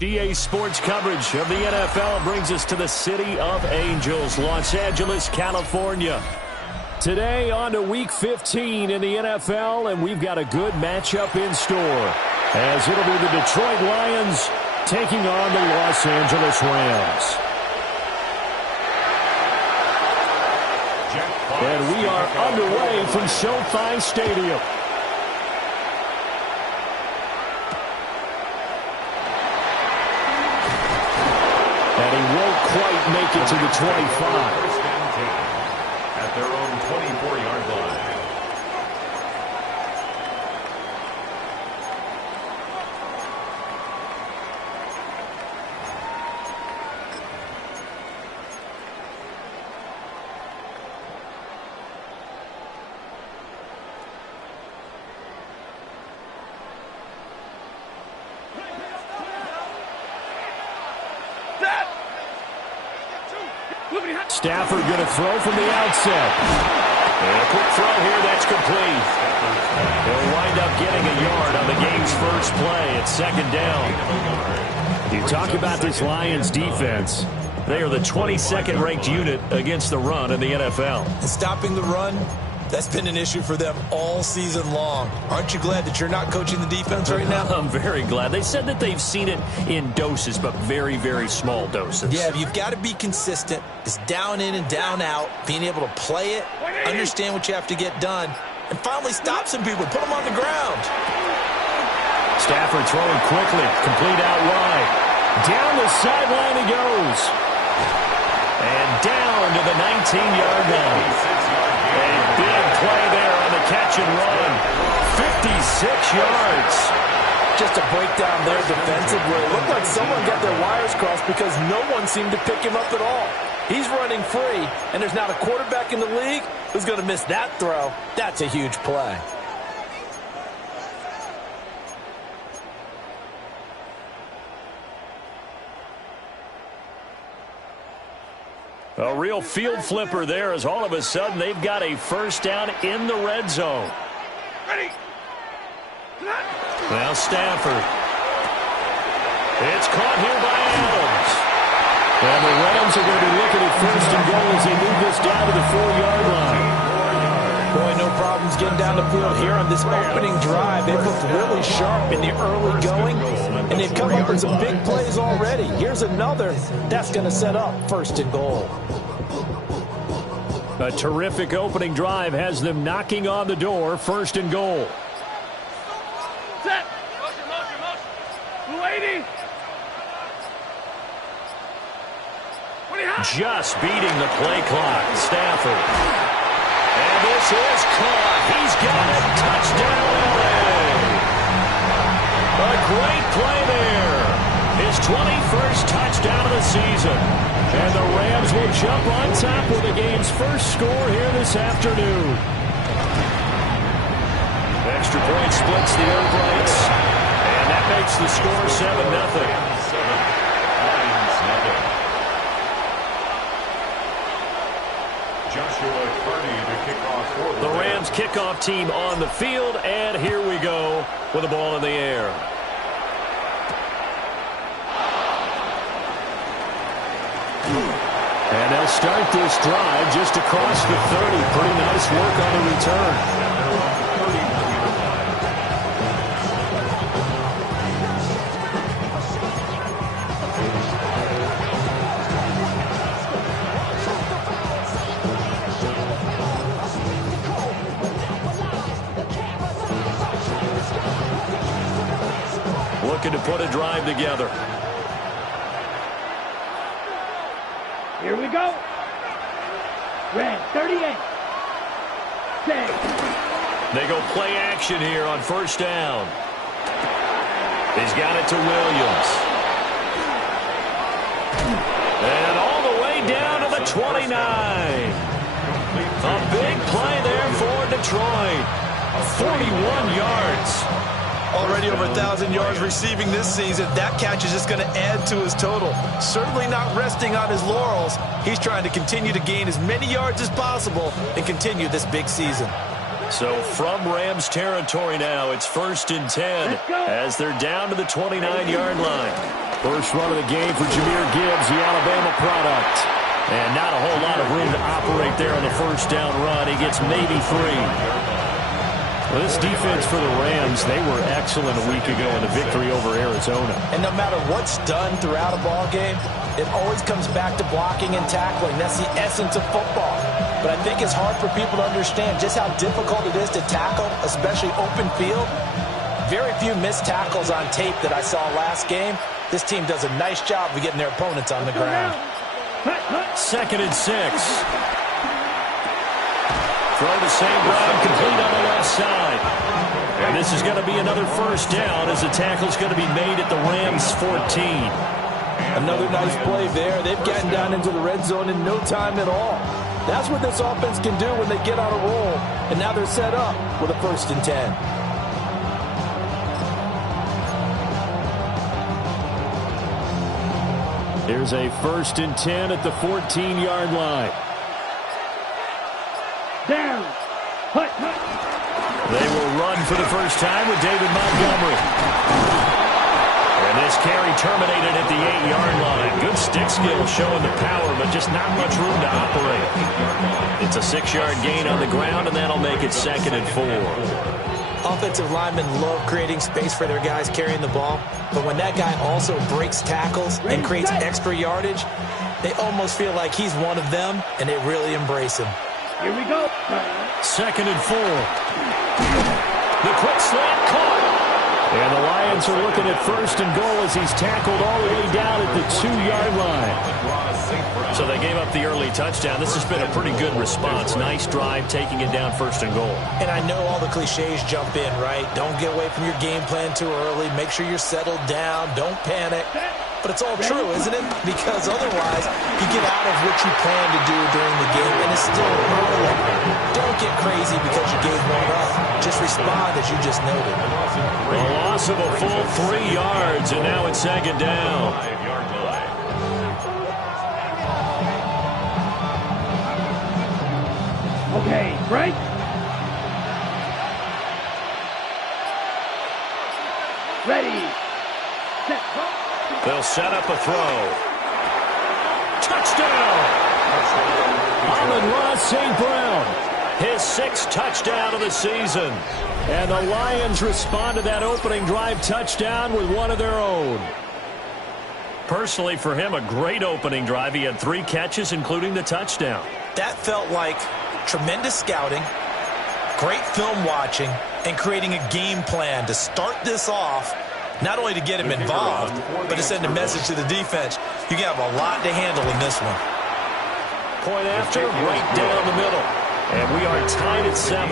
GA Sports coverage of the NFL brings us to the City of Angels, Los Angeles, California. Today on to Week 15 in the NFL, and we've got a good matchup in store, as it'll be the Detroit Lions taking on the Los Angeles Rams. And we are underway from SoFi Stadium. And he won't quite make it to the 25. At their own 24-yard line. Stafford going to throw from the outset. And a quick throw here, that's complete. They'll wind up getting a yard on the game's first play at second down. You talk about this Lions defense. They are the 22nd ranked unit against the run in the NFL. And stopping the run, that's been an issue for them all season long. Aren't you glad that you're not coaching the defense right now? I'm very glad. They said that they've seen it in doses, but very, very small doses. Yeah, you've got to be consistent. It's down in and down out, being able to play it, understand what you have to get done, and finally stop some people, put them on the ground. Stafford throwing quickly, complete out wide. Down the sideline he goes. And down to the 19-yard line. A big play there on the catch and run. 56 yards. Just a breakdown there defensively. It looked like someone got their wires crossed because no one seemed to pick him up at all. He's running free, and there's not a quarterback in the league who's going to miss that throw. That's a huge play. A real field flipper there as all of a sudden they've got a first down in the red zone. Ready. Now Stafford. It's caught here by Adams. And the Rams are going to be looking at first and goal as they move this down to the 4-yard line. Boy, no problems getting down the field here on this opening drive. They've looked really sharp in the early going, and they've come up with some big plays already. Here's another. That's going to set up first and goal. A terrific opening drive has them knocking on the door, first and goal. Set. Motion. 280. Just beating the play clock. Stafford. And this is caught. He's got it. Touchdown, LA. A great play there. His 21st touchdown of the season. And the Rams will jump on top with the game's first score here this afternoon. Extra point splits the uprights. And that makes the score 7-0. The Rams kickoff team on the field, and here we go with the ball in the air. And they'll start this drive just across the 30. Pretty nice work on the return. Looking to put a drive together. Here we go. Red 38. Six. They go play action here on first down. He's got it to Williams. And all the way down to the 29. A big play there for Detroit. 41 yards. Already over 1,000 yards receiving this season. That catch is just going to add to his total. Certainly not resting on his laurels. He's trying to continue to gain as many yards as possible and continue this big season. So from Rams territory now, it's 1st and 10 as they're down to the 29-yard line. First run of the game for Jahmyr Gibbs, the Alabama product. And not a whole lot of room to operate there on the first down run. He gets maybe 3. Well, this defense for the Rams, they were excellent a week ago in the victory over Arizona. And no matter what's done throughout a ball game, it always comes back to blocking and tackling. That's the essence of football. But I think it's hard for people to understand just how difficult it is to tackle, especially open field. Very few missed tackles on tape that I saw last game. This team does a nice job of getting their opponents on the ground. 2nd and 6. Throw to St. Brown, complete on the left side. And this is going to be another first down as the tackle's going to be made at the Rams 14. Another nice play there. They've gotten down into the red zone in no time at all. That's what this offense can do when they get on a roll. And now they're set up with a 1st and 10. Here's a 1st and 10 at the 14-yard line. Down. Hut. They will run for the first time with David Montgomery. And this carry terminated at the 8-yard line. Good stick skill showing the power, but just not much room to operate. It's a 6-yard gain on the ground, and that'll make it 2nd and 4. Offensive linemen love creating space for their guys carrying the ball, but when that guy also breaks tackles and creates extra yardage, they almost feel like he's one of them, and they really embrace him. Here we go. 2nd and 4. The quick slant caught. And the Lions are looking at 1st and goal as he's tackled all the way down at the 2-yard line. So they gave up the early touchdown. This has been a pretty good response. Nice drive, taking it down 1st and goal. And I know all the cliches jump in, right? Don't get away from your game plan too early. Make sure you're settled down. Don't panic. But it's all true, isn't it? Because otherwise, you get out of what you plan to do during the game, and it's still early. Don't get crazy because you gave one up. Just respond as you just noted. A loss of a full 3 yards, and now it's 2nd down. 5-yard line. Okay, break. Ready. Set. They'll set up a throw. Touchdown! Amon-Ra St. Brown, his 6th touchdown of the season. And the Lions respond to that opening drive touchdown with one of their own. Personally, for him, a great opening drive. He had 3 catches, including the touchdown. That felt like tremendous scouting, great film watching, and creating a game plan to start this off, not only to get him involved, but to send a message to the defense. You have a lot to handle in this one. Point after, right down the middle. And we are tied at 7.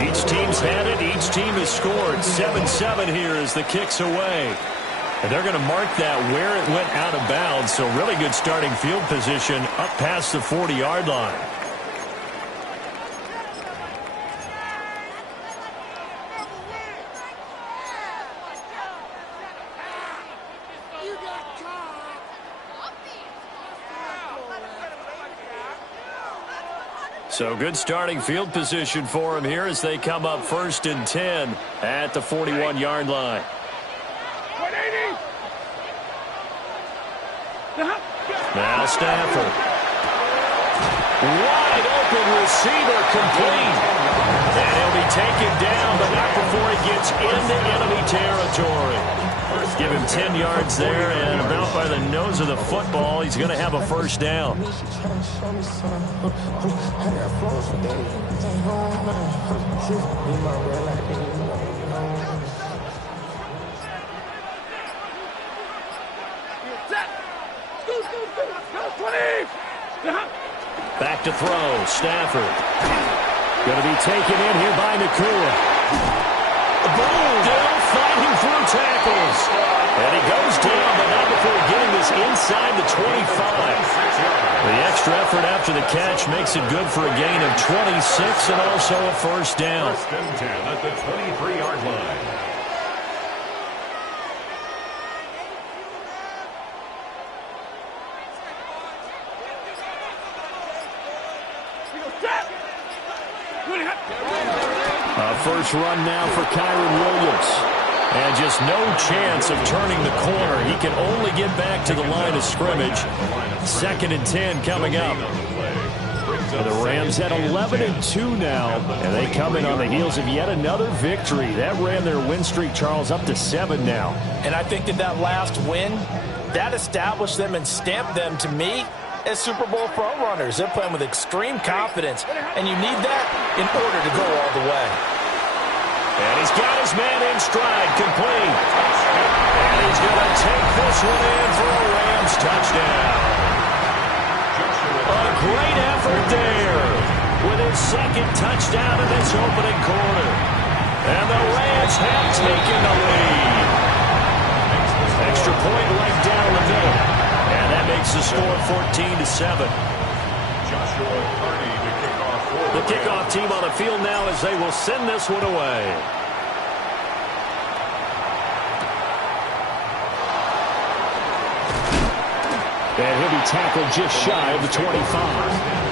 Each team's had it. Each team has scored. 7-7 here as the kick's away. And they're going to mark that where it went out of bounds. So really good starting field position up past the 40-yard line. So good starting field position for him here as they come up 1st and 10 at the 41-yard line. 180. Now Stafford. Wide open receiver complete. And he'll be taken down, but not before he gets into enemy territory. Give him 10 yards there, and about by the nose of the football, he's going to have a first down. Back to throw, Stafford. Going to be taken in here by Nakua. Boom! Still fighting through tackles. And he goes down, but not before getting this inside the 25. The extra extra effort after the catch makes it good for a gain of 26 and also a first down. First and 10 at the 23-yard line. A first run now for Kyren Williams. And just no chance of turning the corner. He can only get back to the line of scrimmage. 2nd and 10 coming up. The Rams at 11-2 now, and they come in on the heels of yet another victory. That ran their win streak, Charles, up to 7 now. And I think that last win, that established them and stamped them, to me, as Super Bowl frontrunners. They're playing with extreme confidence, and you need that in order to go all the way. And he's got his man in stride, complete. And he's going to take this one in for a Rams touchdown. A great effort there with his 2nd touchdown in this opening quarter. And the Rams have taken the lead. Extra point right down the middle. And that makes the score 14-7. Joshua Carney to kick off for The kickoff team on the field now as they will send this one away. And he'll be tackled just shy of the 25.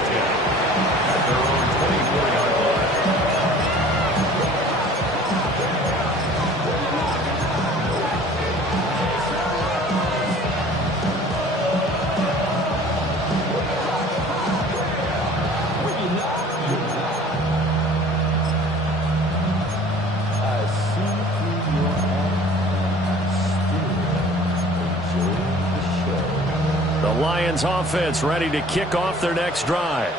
Lions offense ready to kick off their next drive.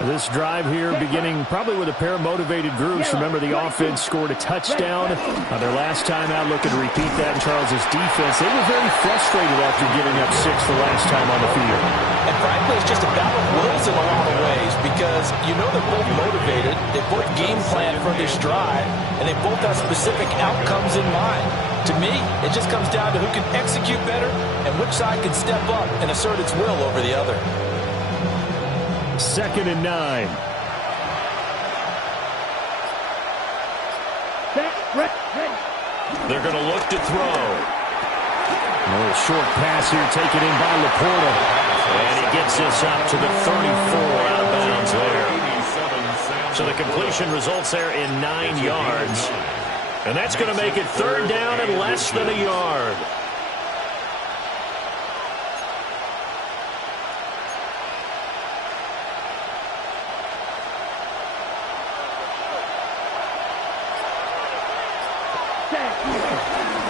This drive here beginning probably with a pair of motivated groups. Remember, the offense scored a touchdown on their last time out. Looking to repeat that in Charles's defense. They were very frustrated after giving up 6 the last time on the field. And frankly, it's just a battle of wills in a lot of ways because you know they're both motivated. They both game plan for this drive, and they both have specific outcomes in mind. To me, it just comes down to who can execute better and which side can step up and assert its will over the other. 2nd and 9. They're going to look to throw. A little short pass here taken in by Laporta. And he gets this up to the 34 out of bounds there. So the completion results there in 9 yards. And that's going to make it 3rd down and less than a yard.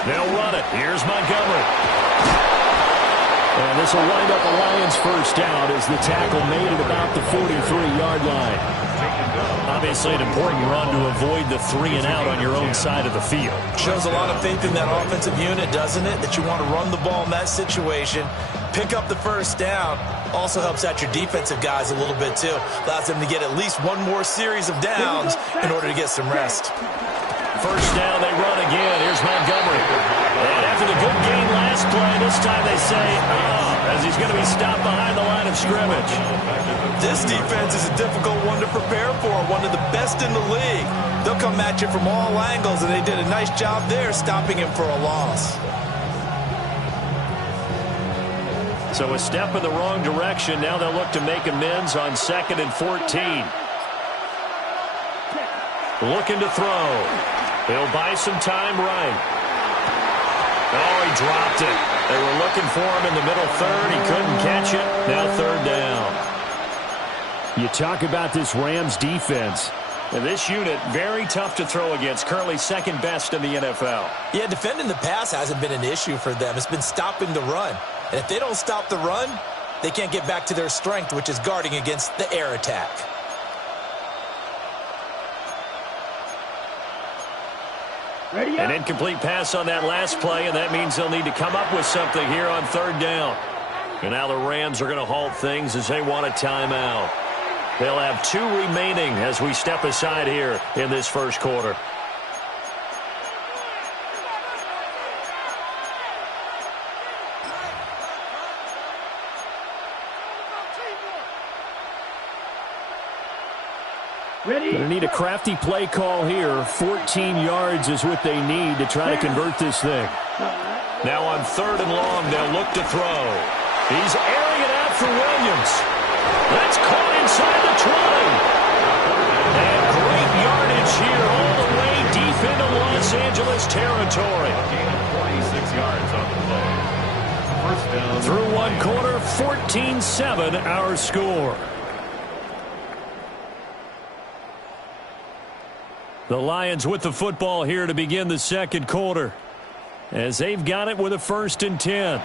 They'll run it. Here's Montgomery. And this will wind up a Lions first down as the tackle made at about the 43-yard line. Obviously an important run to avoid the 3-and-out on your own side of the field. Shows a lot of faith in that offensive unit, doesn't it? That you want to run the ball in that situation. Pick up the first down. Also helps out your defensive guys a little bit, too. Allows them to get at least one more series of downs in order to get some rest. First down, they run again. Here's Montgomery. And after the good gain last play, this time they say, as he's going to be stopped behind the line of scrimmage. This defense is a difficult one to prepare for, one of the best in the league. They'll come at you from all angles, and they did a nice job there stopping him for a loss. So a step in the wrong direction. Now they'll look to make amends on 2nd and 14. Looking to throw. He'll buy some time right. Oh, he dropped it. They were looking for him in the middle third. He couldn't catch it. Now 3rd down. You talk about this Rams defense. And this unit, very tough to throw against. Currently 2nd best in the NFL. Yeah, defending the pass hasn't been an issue for them. It's been stopping the run. And if they don't stop the run, they can't get back to their strength, which is guarding against the air attack. An incomplete pass on that last play, and that means they'll need to come up with something here on 3rd down. And now the Rams are going to halt things as they want a timeout. They'll have 2 remaining as we step aside here in this first quarter. Ready? Going to need a crafty play call here. 14 yards is what they need to try to convert this thing. Now on 3rd and long, they'll look to throw. He's airing it out for Williams. That's caught inside the 20. And great yardage here all the way deep into Los Angeles territory. Gain of 46 yards on the play. First down. Through one quarter, 14-7 our score. The Lions with the football here to begin the second quarter, as they've got it with a 1st and 10.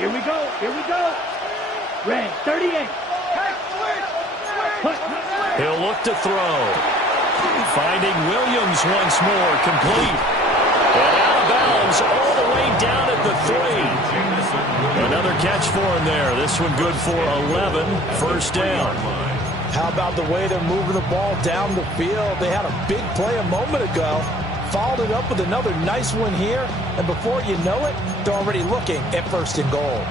Here we go. Here we go. Red 38. He'll look to throw. Finding Williams once more, complete. And out of bounds all the way down at the 3. Another catch for him there. This one good for 11. First down. How about the way they're moving the ball down the field? They had a big play a moment ago. Followed it up with another nice one here. And before you know it, they're already looking at 1st and goal.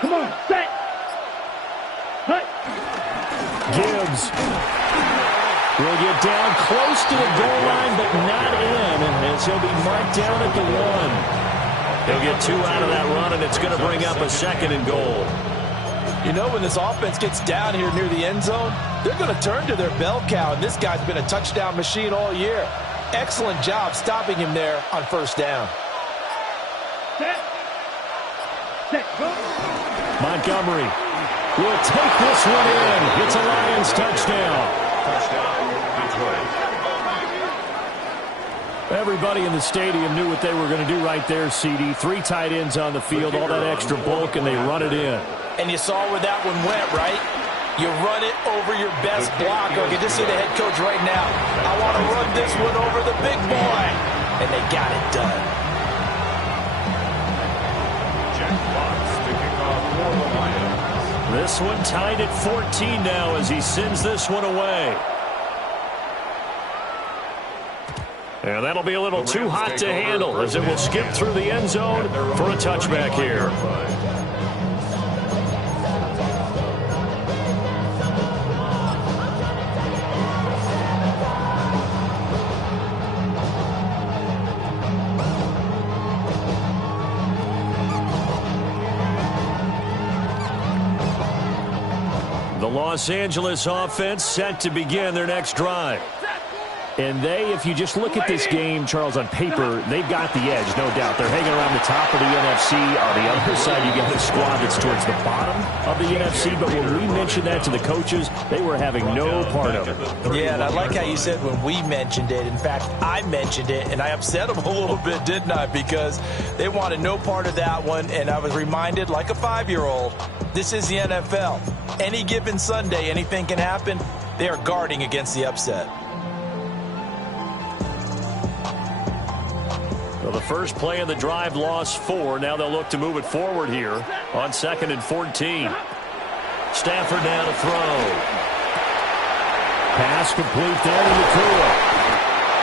Come on, set. Hut. Gibbs will get down close to the goal line, but not in, as he'll be marked down at the 1. He'll get 2 out of that run, and it's going to bring up a 2nd and goal. You know, when this offense gets down here near the end zone, they're going to turn to their bell cow, and this guy's been a touchdown machine all year. Excellent job stopping him there on 1st down. Set. Set. Go. Montgomery will take this one in. It's a Lions touchdown. Touchdown, Detroit. Everybody in the stadium knew what they were going to do right there, CD. 3 tight ends on the field, all that extra bulk, and they run it in. And you saw where that one went, right? You run it over your best blocker. You can just see the head coach right now. I want to run this one over the big boy. And they got it done. Jack Fox to kick off for the Lions. This one tied at 14 now as he sends this one away. And that'll be a little too hot to handle as it will skip through the end zone for a touchback here. The Los Angeles offense set to begin their next drive. And they, if you just look at this game, Charles, on paper, they've got the edge, no doubt. They're hanging around the top of the NFC. On the other side, you get the squad that's towards the bottom of the NFC. But when we mentioned that to the coaches, they were having no part of it. Yeah, and I like how you said when we mentioned it. In fact, I mentioned it, and I upset them a little bit, didn't I? Because they wanted no part of that one, and I was reminded, like a 5-year-old, this is the NFL. Any given Sunday, anything can happen. They are guarding against the upset. Well, the first play of the drive lost 4. Now they'll look to move it forward here on 2nd and 14. Stafford now to throw. Pass complete there to Nakua.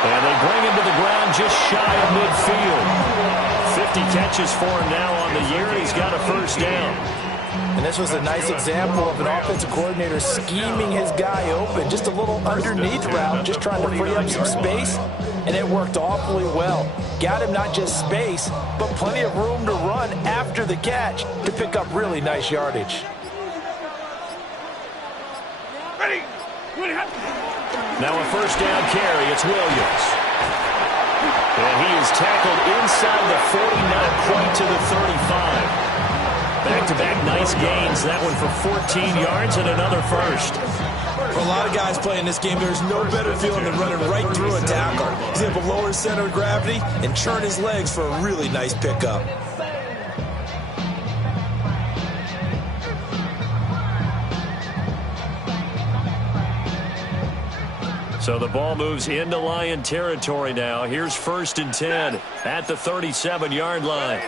And they bring him to the ground just shy of midfield. 50 catches for him now on the year, and he's got a first down. And this was a nice example of an offensive coordinator scheming his guy open. Just a little underneath route, just trying to free up some space. And it worked awfully well. Got him not just space, but plenty of room to run after the catch to pick up really nice yardage. Ready. Now a first down carry. It's Williams. And he is tackled inside the 40, not quite to the 35. Back-to-back nice gains. That one for 14 yards and another first. For a lot of guys playing this game, there's no better feeling than running right through a tackle. He's able to lower his center of gravity and churn his legs for a really nice pickup. So the ball moves into Lion territory now. Here's 1st and 10 at the 37-yard line.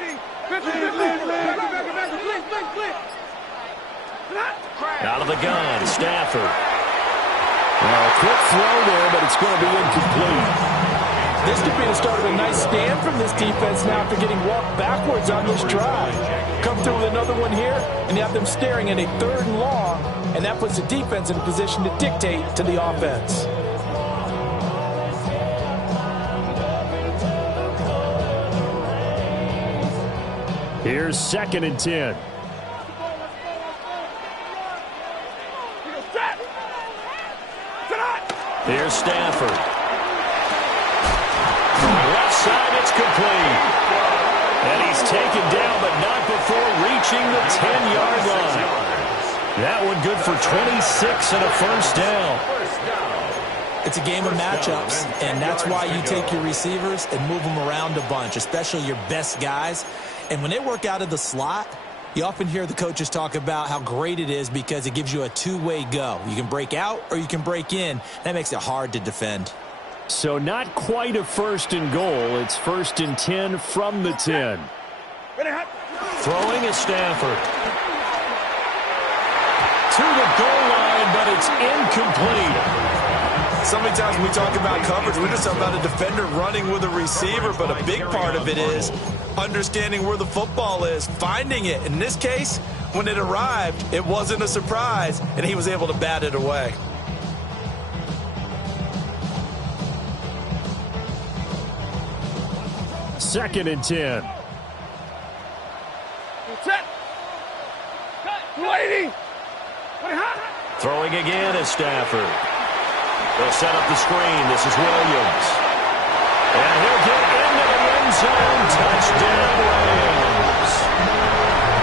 Out of the gun, Stafford. Well, a quick throw there, but it's going to be incomplete. This could be the start of a nice stand from this defense now after getting walked backwards on this drive. Come through with another one here, and you have them staring at a 3rd and long, and that puts the defense in a position to dictate to the offense. Here's 2nd and 10. Here's Stafford. Left side, it's complete. And he's taken down, but not before reaching the 10-yard line. That one good for 26 and a 1st down. It's a game of matchups, and that's why you take your receivers and move them around a bunch, especially your best guys. And when they work out of the slot, you often hear the coaches talk about how great it is because it gives you a two-way go. You can break out or you can break in. That makes it hard to defend. So not quite a 1st and goal. It's 1st and 10 from the 10. Throwing is Stafford. To the goal line, but it's incomplete. So many times when we talk about coverage, we just talk about a defender running with a receiver, but a big part of it is understanding where the football is, finding it. In this case, when it arrived, it wasn't a surprise, and he was able to bat it away. Second and 10. Throwing again is Stafford. They'll set up the screen. This is Williams. And he'll get into the end zone. Touchdown, Rams.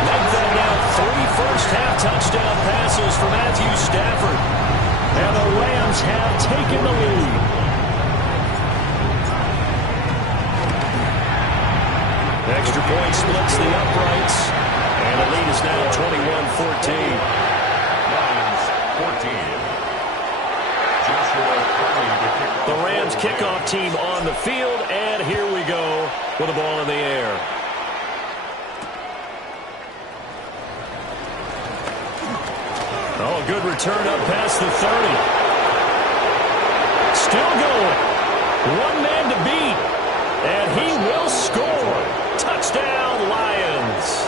Like that now, 31st half touchdown passes for Matthew Stafford. And the Rams have taken the lead. Extra point splits the uprights. And the lead is now 21-14. The Rams kickoff team on the field, and here we go with the ball in the air. Oh, good return up past the 30. Still going. One man to beat, and he will score. Touchdown, Lions.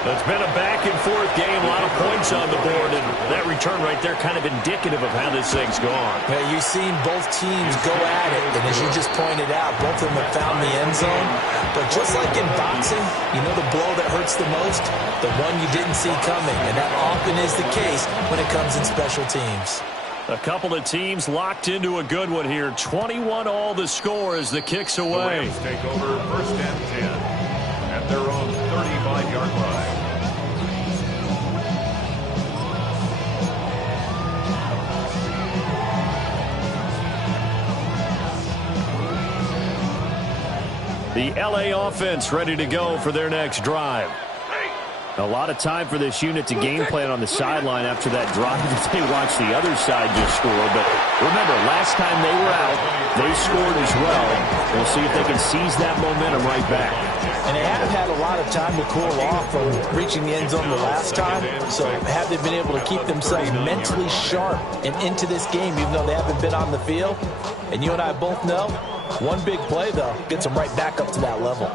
It's been a back-and-forth game, a lot of points on the board, and that return right there kind of indicative of how this thing's gone. Yeah, you've seen both teams go at it, and as you just pointed out, both of them have found the end zone. But just like in boxing, you know the blow that hurts the most? The one you didn't see coming, and that often is the case when it comes in special teams. A couple of teams locked into a good one here. 21-all the score as the kick's away. The Rams take over 1st and 10 at their own 35-yard line. The LA offense ready to go for their next drive. A lot of time for this unit to game plan on the sideline after that drive that they watched the other side just score. But remember, last time they were out, they scored as well. We'll see if they can seize that momentum right back. And they haven't had a lot of time to cool off from reaching the end zone the last time. So have they been able to keep themselves mentally sharp and into this game, even though they haven't been on the field? And you and I both know, one big play, though, gets them right back up to that level.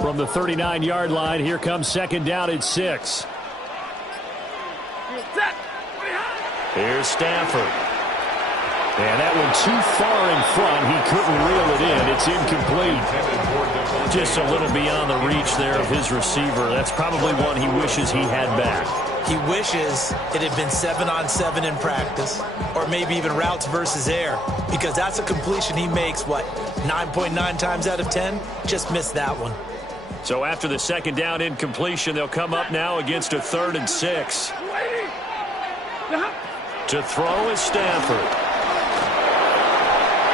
From the 39-yard line, here comes 2nd down at 6. Here's Stafford. And that one too far in front. He couldn't reel it in. It's incomplete. Just a little beyond the reach there of his receiver. That's probably one he wishes he had back. He wishes it had been 7-on-7 in practice, or maybe even routes versus air, because that's a completion he makes, 9.9 times out of 10? Just missed that one. So after the second down incompletion, they'll come up now against a 3rd and 6. To throw is Stafford.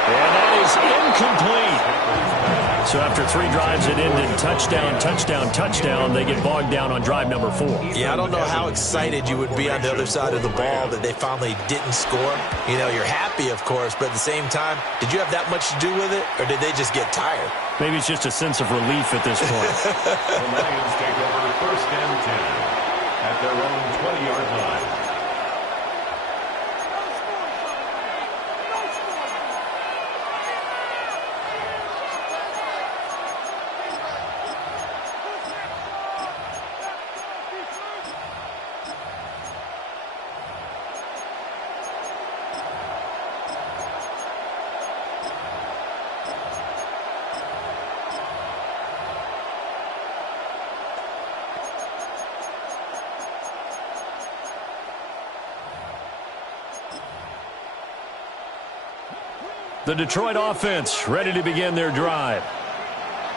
And that is incomplete. So after 3 drives it ended touchdown, touchdown, touchdown, they get bogged down on drive number 4. Yeah, I don't know how excited you would be on the other side of the ball that they finally didn't score. You know, you're happy, of course, but at the same time, did you have that much to do with it, or did they just get tired? Maybe it's just a sense of relief at this point. The Lions take over 1st and 10 at their own 20-yard line. The Detroit offense ready to begin their drive.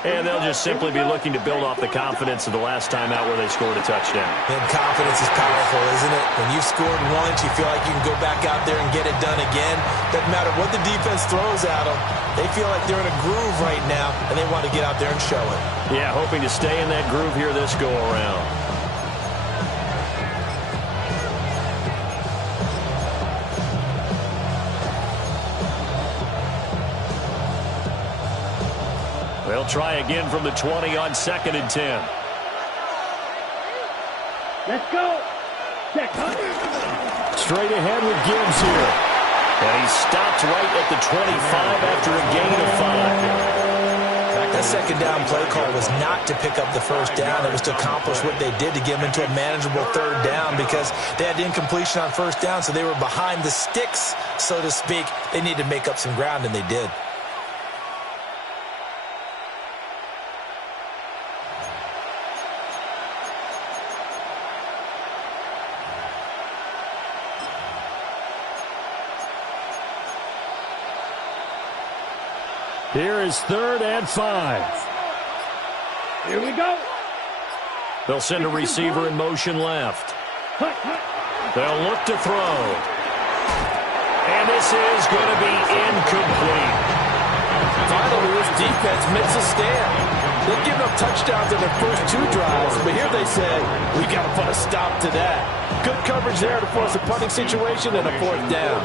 And they'll just simply be looking to build off the confidence of the last time out where they scored a touchdown. And confidence is powerful, isn't it? When you've scored once, you feel like you can go back out there and get it done again. Doesn't matter what the defense throws at them. They feel like they're in a groove right now, and they want to get out there and show it. Yeah, hoping to stay in that groove here this go-around. They'll try again from the 20 on 2nd and 10. Let's go. Check. Straight ahead with Gibbs here. And he stopped right at the 25 after a gain of 5. That second down play call was not to pick up the first down. It was to accomplish what they did to get them into a manageable 3rd down because they had incompletion on 1st down, so they were behind the sticks, so to speak. They needed to make up some ground, and they did. Here is 3rd and 5. Here we go. They'll send a receiver in motion left. They'll look to throw. And this is going to be incomplete. Finally, this defense makes a stand. They've given up touchdowns in their first 2 drives, but here they said, we got to put a stop to that. Good coverage there to force a punting situation and a 4th down.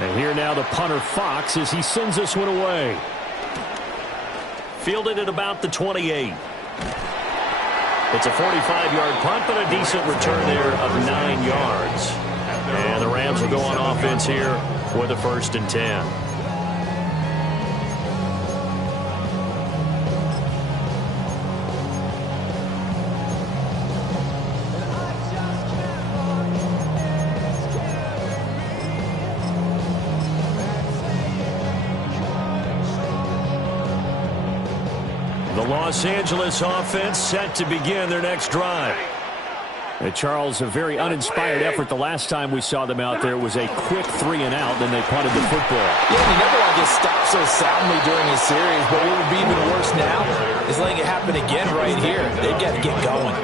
And here now the punter Fox as he sends this one away. Fielded at about the 28. It's a 45-yard punt, but a decent return there of 9 yards. And the Rams will go on offense here with a 1st and 10. The Los Angeles offense set to begin their next drive. And Charles, a very uninspired effort the last time we saw them out there. It was a quick 3 and out, then they punted the football. Yeah, and you never want to get stopped so soundly during a series, but what would be even worse now is letting it happen again right here. They've got to get going.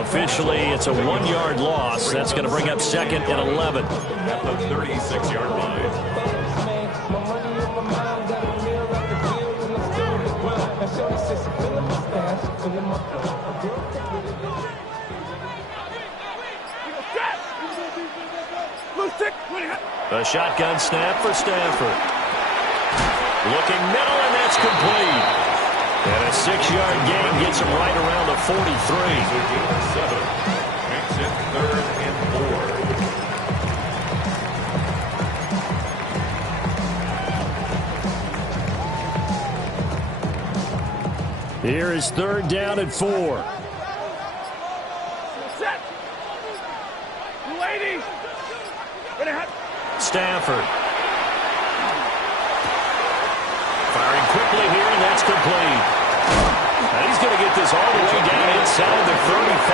Officially, it's a 1-yard loss. That's going to bring up 2nd and 11. At the 36-yard line. A shotgun snap for Stafford. Looking middle, and that's complete. And a 6-yard gain gets him right around the 43. Makes it 3rd and 4. Here is 3rd down and 4. Stafford. Firing quickly here, and that's complete. And he's going to get this all the way down inside the 35.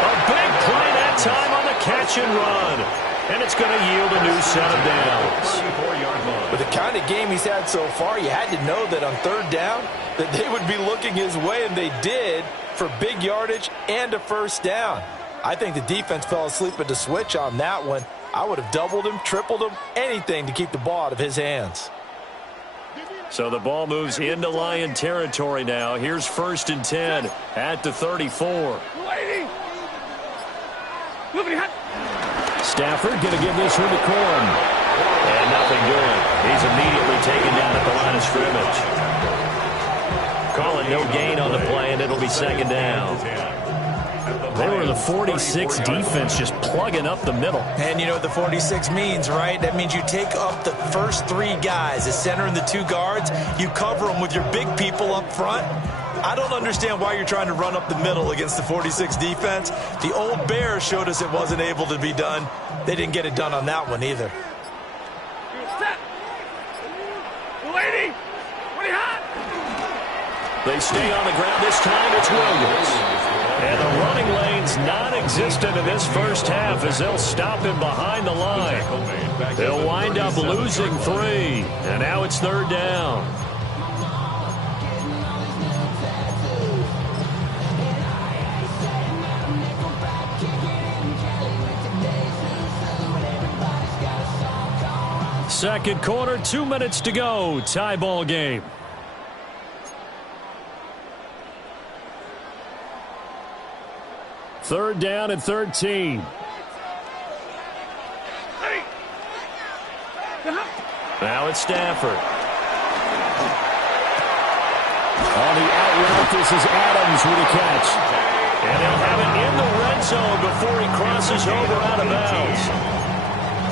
A big play that time on the catch and run. And it's going to yield a new set of downs. With the kind of game he's had so far, you had to know that on third down that they would be looking his way, and they did, for big yardage and a first down. I think the defense fell asleep at the switch on that one. I would have doubled him, tripled him, anything to keep the ball out of his hands. So the ball moves into Lion territory now. Here's 1st and 10 at the 34. Stafford going to give this one to Corum. And nothing doing. He's immediately taken down at the line of scrimmage. Call it no gain on the play, and it'll be 2nd down. They were the 46 defense just plugging up the middle. And you know what the 46 means, right? That means you take up the first 3 guys, the center and the 2 guards. You cover them with your big people up front. I don't understand why you're trying to run up the middle against the 46 defense. The old Bears showed us it wasn't able to be done. They didn't get it done on that one either. They stay on the ground. This time it's Williams. And the running lane's non-existent in this first half as they'll stop him behind the line. They'll wind up losing 3. And now it's 3rd down. Second quarter, 2 minutes to go. Tie ball game. Third down and 13. Now it's Stafford. On the out route, this is Adams with a catch. And they'll have it in the red zone before he crosses over out of bounds.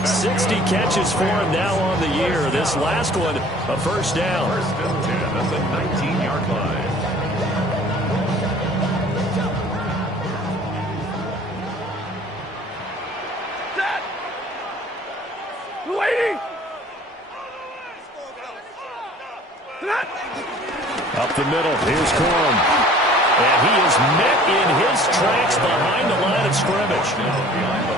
60 catches for him now on the year. This last one, a first down. 1st and 10 at the 19-yard line. Up the middle, here's Corum. And he is met in his tracks behind the line of scrimmage.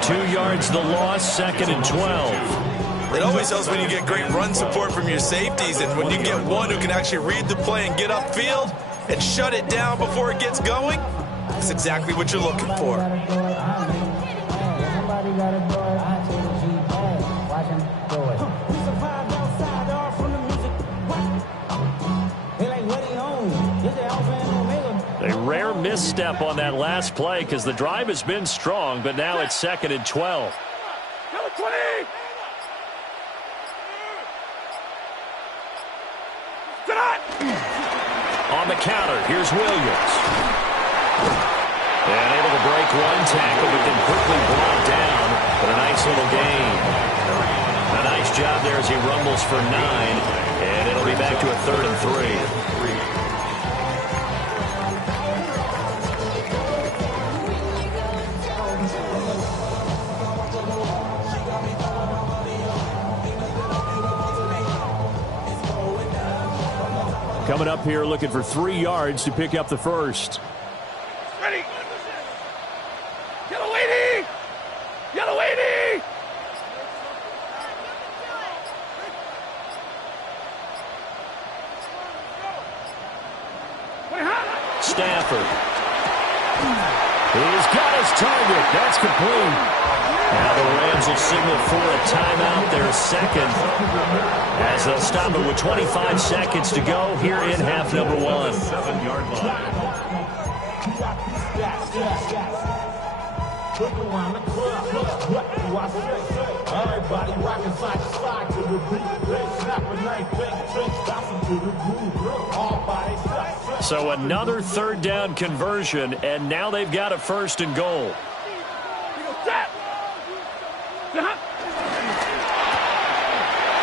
2 yards the loss, 2nd and 12. It always helps when you get great run support from your safeties, and when you get one who can actually read the play and get upfield and shut it down before it gets going, that's exactly what you're looking for. A rare misstep on that last play because the drive has been strong, but now it's 2nd and 12. On the counter, here's Williams. And able to break one tackle, but then quickly brought down. But a nice little gain. A nice job there as he rumbles for 9. And it'll be back to a 3rd and 3. Coming up here looking for 3 yards to pick up the first. Ready. Yellow lady. Yellow lady. Stafford. He's got his target. That's complete. Now the Rams will signal for a timeout, their 2nd, as they'll stop it with 25 seconds to go here in half number 1. 7-yard line. So another 3rd down conversion, and now they've got a 1st and goal.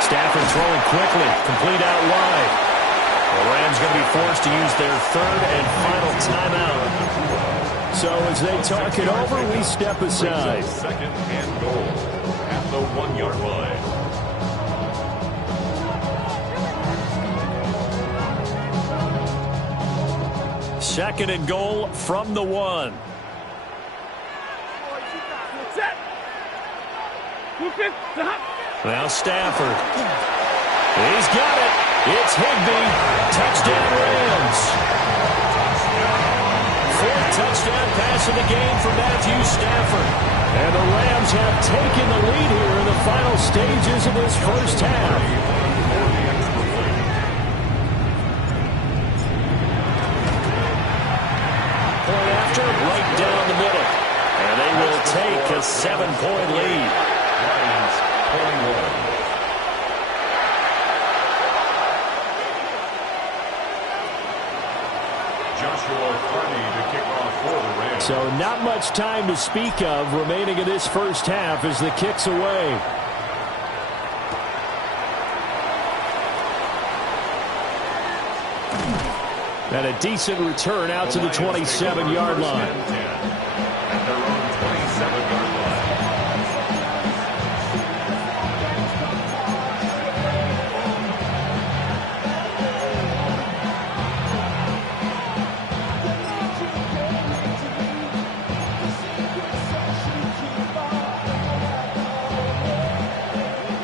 Stafford throwing quickly, complete out wide. The Rams going to be forced to use their 3rd and final timeout. So as they talk it over, we step aside. 2nd and goal at the 1-yard line. Second and goal from the 1. Now Stafford. He's got it. It's Higbee. Touchdown Rams. Fourth touchdown pass of the game for Matthew Stafford. And the Rams have taken the lead here in the final stages of this first half. Point after, right down the middle. And they will take a 7-point lead. Lions 21. Joshua Carney to kick off for the Rams. So not much time to speak of remaining in this first half as the kick's away. And a decent return out to the 27-yard line. At their own 27-yard line.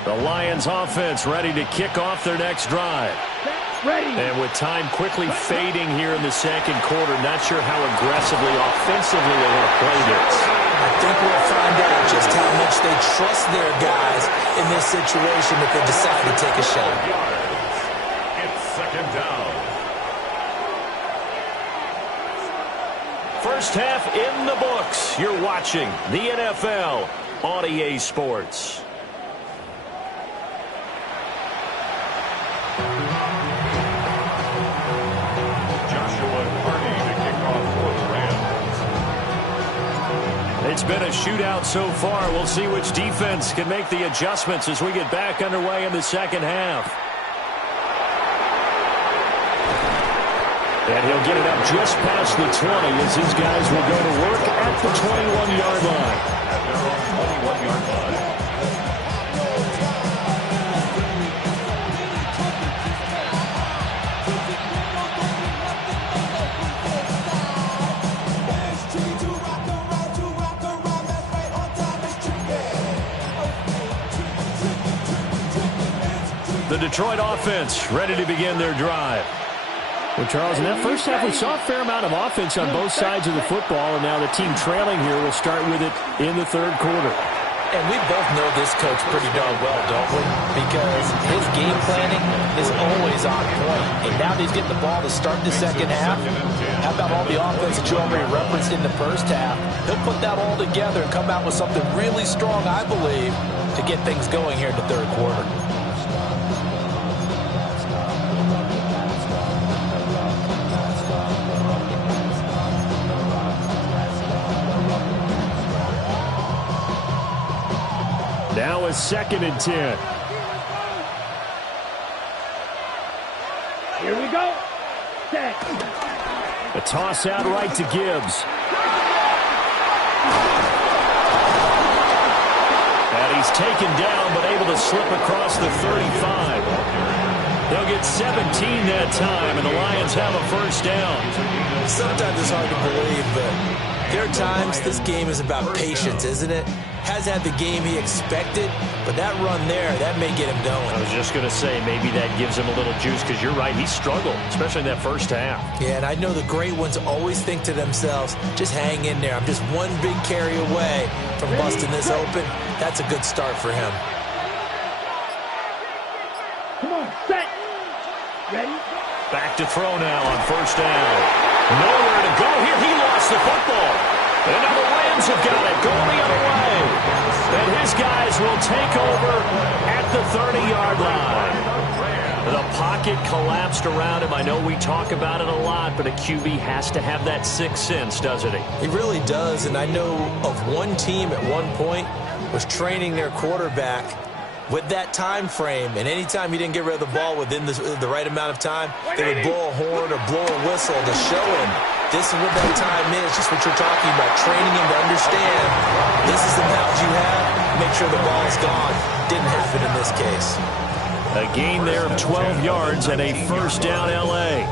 The Lions offense ready to kick off their next drive. Ready. And with time quickly fading here in the second quarter, not sure how aggressively, offensively they want to play this. I think we'll find out just how much they trust their guys in this situation if they decide to take a shot. It's second down. First half in the books. You're watching the NFL on EA Sports. It's been a shootout so far. We'll see which defense can make the adjustments as we get back underway in the second half. And he'll get it up just past the 20 as his guys will go to work at the 21-yard line. At their own 21-yard line. The Detroit offense ready to begin their drive. Well, Charles, in that first half, we saw a fair amount of offense on both sides of the football, and now the team trailing here will start with it in the third quarter. And we both know this coach pretty darn well, don't we? Because his game planning is always on point. And now that he's getting the ball to start the second half, how about all the offense that you already referenced in the first half? He'll put that all together and come out with something really strong, I believe, to get things going here in the third quarter. Now a 2nd and 10. Here we go. Set. A toss out right to Gibbs. And he's taken down but able to slip across the 35. They'll get 17 that time, and the Lions have a first down. Sometimes it's hard to believe, but there are times this game is about patience, isn't it? Has had the game he expected, but that run there, that may get him going. I was just going to say, maybe that gives him a little juice, because you're right, he struggled, especially in that first half. Yeah, and I know the great ones always think to themselves, just hang in there. I'm just one big carry away from busting this open. That's a good start for him. Come on, set. Ready? Back to throw now on first down. Nowhere to go here. He lost the football. And now the Rams have got it going the other way. And his guys will take over at the 30-yard line. The pocket collapsed around him. I know we talk about it a lot, but a QB has to have that sixth sense, doesn't he? He really does, and I know of one team at one point was training their quarterback with that time frame, and anytime he didn't get rid of the ball within the right amount of time, they would blow a horn or blow a whistle to show him this is what that time is, just what you're talking about, training him to understand this is the amount you have, make sure the ball is gone. Didn't happen in this case. A gain there of 12 yards and a first down L.A.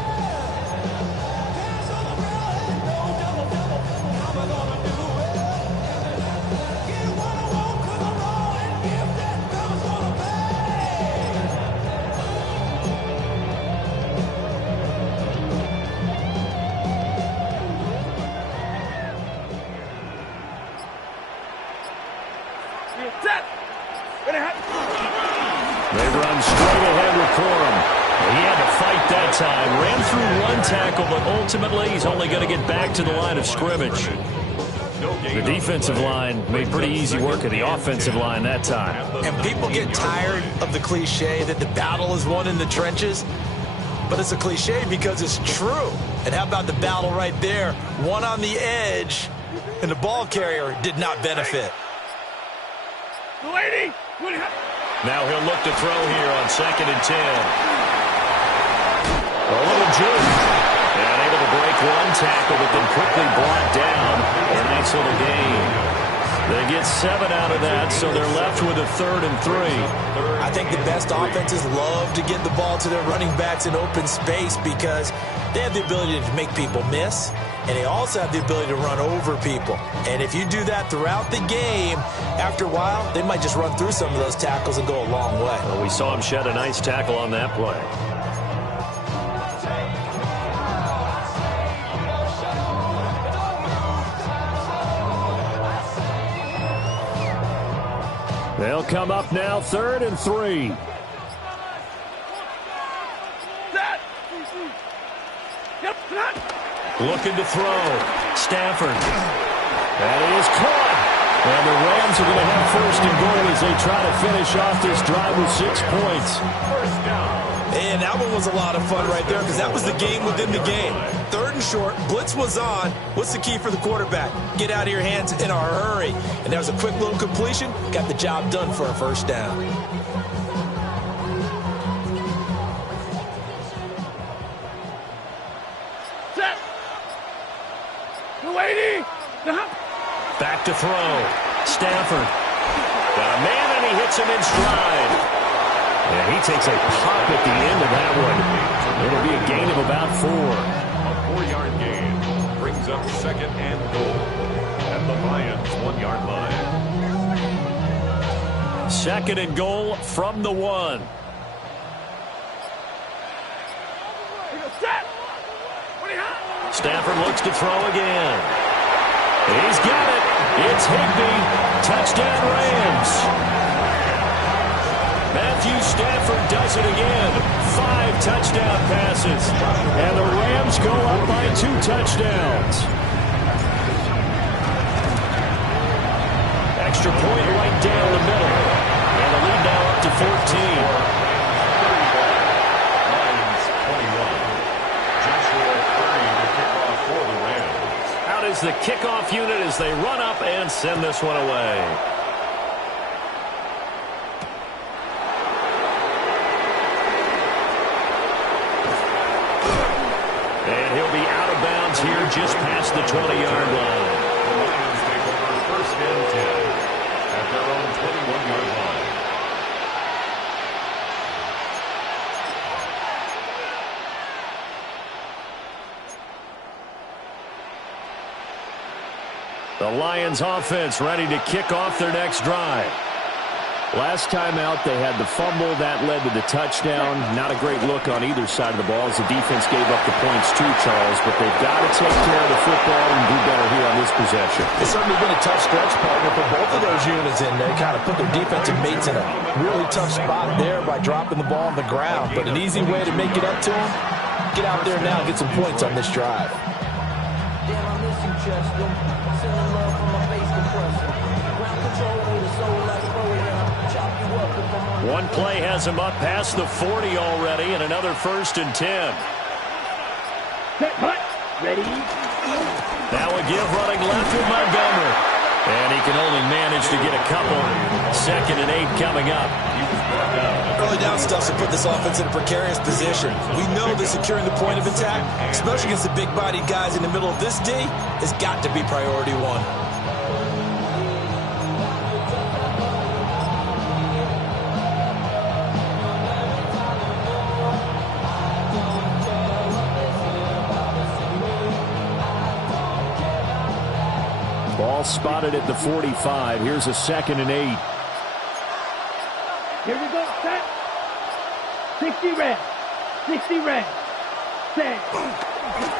run through one tackle, but ultimately he's only going to get back to the line of scrimmage. The defensive line made pretty easy work of the offensive line that time. And people get tired of the cliche that the battle is won in the trenches. But it's a cliche because it's true. And how about the battle right there? One on the edge, and the ball carrier did not benefit. Now he'll look to throw here on 2nd and 10. A little juke. And able to break one tackle, but then quickly brought down. A nice little gain. They get 7 out of that, so they're left with a 3rd and 3. I think the best offenses love to get the ball to their running backs in open space because they have the ability to make people miss, and they also have the ability to run over people. And if you do that throughout the game, after a while, they might just run through some of those tackles and go a long way. Well, we saw him shed a nice tackle on that play. They'll come up now, 3rd and 3. Looking to throw. Stafford. That is caught. And the Rams are going to have 1st and goal as they try to finish off this drive with 6 points. And that one was a lot of fun right there because that was the game within the game. 3rd and short, blitz was on. What's the key for the quarterback? Get out of your hands in a hurry. And that was a quick little completion. Got the job done for a 1st down. Back to throw. Stafford. Got a man and he hits him in stride. And he takes a pop at the end of that one. It'll be a gain of about 4. A 4-yard gain brings up 2nd and goal at the Lions' 1-yard line. 2nd and goal from the 1. Stafford looks to throw again. He's got it. It's Higbee. Touchdown Rams. Matthew Stafford does it again. 5 touchdown passes. And the Rams go up by 2 touchdowns. Extra point right down the middle. And the lead now up to 14. Is the kickoff unit as they run up and send this one away. And he'll be out of bounds here just past the 20-yard line. The Lions take over 1st and 10 at their own 21-yard line. The Lions offense ready to kick off their next drive. Last time out, they had the fumble. That led to the touchdown. Not a great look on either side of the ball as the defense gave up the points too, Charles. But they've got to take care of the football and do better here on this possession. It's certainly been a tough stretch, partner, for both of those units in there. Kind of put their defensive mates in a really tough spot there by dropping the ball on the ground. But an easy way to make it up to them, get out there now and get some points on this drive. Damn, I miss you, Justin. Sending love from my face compressor. Ground control with a soul like Rowan. Chop you up with my... One play has him up past the 40 already, and another 1st and 10. Set, hut, ready. Now a give running left with Montgomery. And he can only manage to get a couple. 2nd and 8 coming up. Early down stuffs will put this offense in a precarious position. We know that securing the point of attack, especially against the big-bodied guys in the middle of this D, has got to be priority 1. Ball spotted at the 45. Here's a 2nd and 8. Here we go, set. 60 red. 60 red. Set.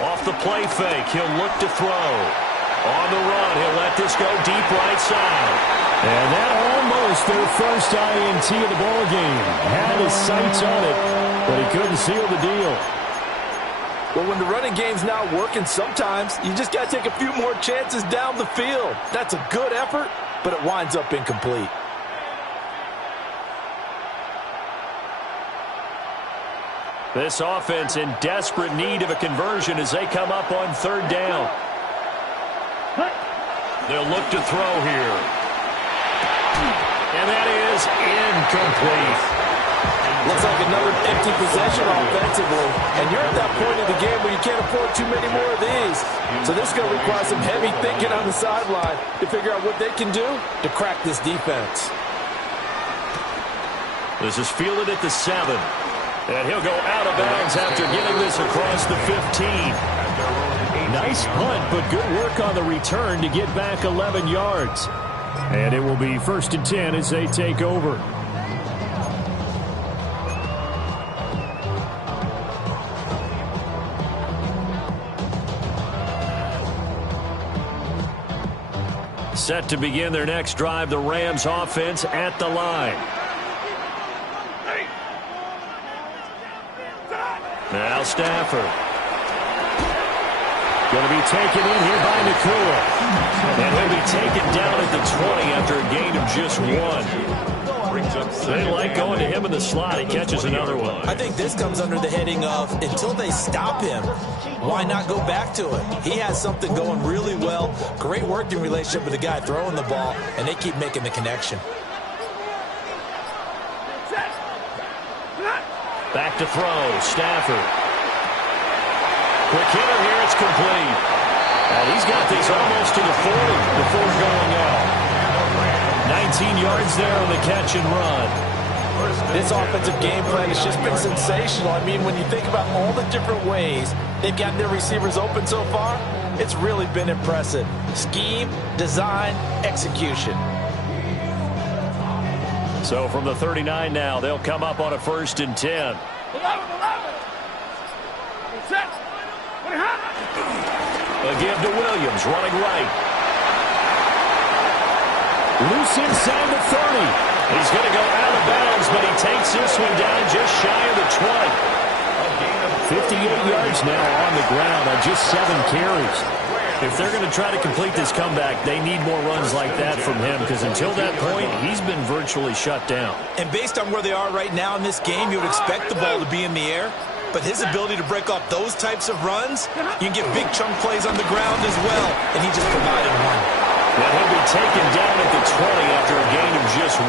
Off the play fake, he'll look to throw. On the run, he'll let this go deep right side. And that almost their first INT of the ball game. Had his sights on it, but he couldn't seal the deal. Well, when the running game's not working, sometimes you just got to take a few more chances down the field. That's a good effort, but it winds up incomplete. This offense in desperate need of a conversion as they come up on third down. They'll look to throw here. And that is incomplete. Looks like another empty possession offensively. And you're at that point in the game where you can't afford too many more of these. So this is going to require some heavy thinking on the sideline to figure out what they can do to crack this defense. This is fielded at the 7. And he'll go out of bounds after getting this across the 15. Nice punt, but good work on the return to get back 11 yards. And it will be 1st and 10 as they take over. Set to begin their next drive, the Rams offense at the line. Now Stafford. Going to be taken in here by Nakua. And he'll be taken down at the 20 after a gain of just 1. They like going to him in the slot. He catches another one. I think this comes under the heading of until they stop him, why not go back to it? He has something going really well. Great working relationship with the guy throwing the ball, and they keep making the connection. Back to throw. Stafford. Quick hitter here. It's complete. And he's got this almost to the 40 before going out. 19 yards there on the catch and run. This offensive game plan has just been sensational. I mean, when you think about all the different ways they've gotten their receivers open so far, it's really been impressive. Scheme, design, execution. So from the 39 now, they'll come up on a 1st and 10. A give to Williams, running right. Loose inside the 30. He's going to go out of bounds, but he takes this one down just shy of the 20. 58 yards now on the ground on just 7 carries. If they're going to try to complete this comeback, they need more runs like that from him, because until that point, he's been virtually shut down. And based on where they are right now in this game, you would expect the ball to be in the air. But his ability to break off those types of runs, you can get big chunk plays on the ground as well. And he just provided one. Well, he'll be taken down at the 20 after a gain of just 1.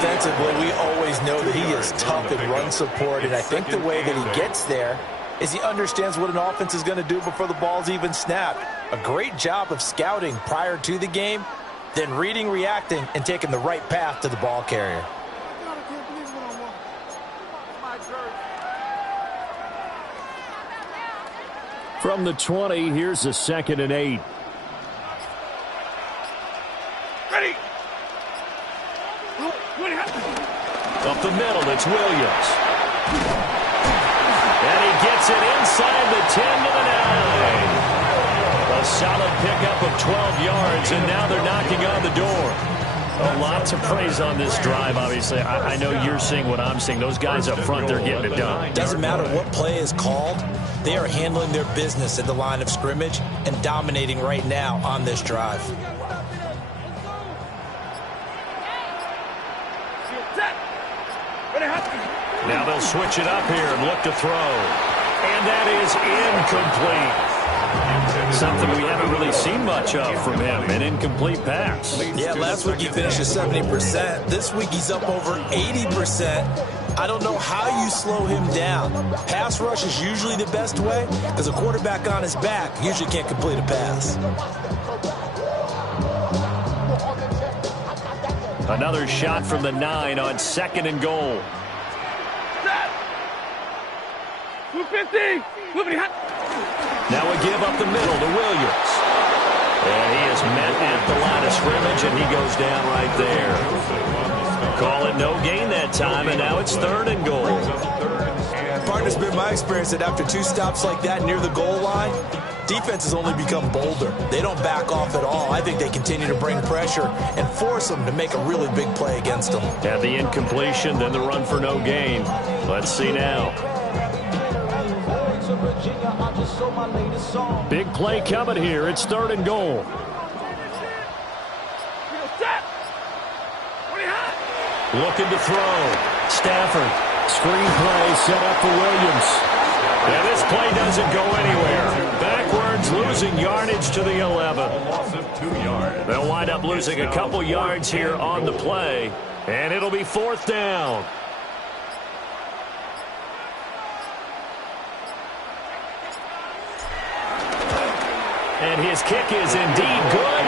Defensively, we always know that he is tough in run support. And I think the way that he gets there is he understands what an offense is going to do before the ball's even snapped. A great job of scouting prior to the game, then reading, reacting, and taking the right path to the ball carrier. From the 20, here's a 2nd and 8. Ready. Up the middle, it's Williams. And he gets it inside the 10 to the 9. A solid pickup of 12 yards, and now they're knocking on the door. A lot to praise on this drive, obviously. I know you're seeing what I'm seeing. Those guys up front, they're getting it done. Doesn't matter what play is called. They are handling their business at the line of scrimmage and dominating right now on this drive. Now they'll switch it up here and look to throw. And that is incomplete. Something we haven't really seen much of from him, an incomplete pass. Yeah, last week he finished at 70%. This week he's up over 80%. I don't know how you slow him down. Pass rush is usually the best way because a quarterback on his back usually can't complete a pass. Another shot from the 9 on 2nd and goal. 250. Now a give up the middle to Williams. And he is met at the line of scrimmage, and he goes down right there. Call it no gain that time, and now it's 3rd and goal. Partner's been my experience that after 2 stops like that near the goal line, defenses only become bolder. They don't back off at all. I think they continue to bring pressure and force them to make a really big play against them. Have the incompletion, then the run for no gain. Let's see now. so my latest song. Big play coming here. It's 3rd and goal. Looking to throw. Stafford. Screen play set up for Williams. And this play doesn't go anywhere. Backwards, losing yardage to the 11. A loss of 2 yards. They'll wind up losing a couple yards here on the play. And it'll be 4th down. And his kick is indeed good.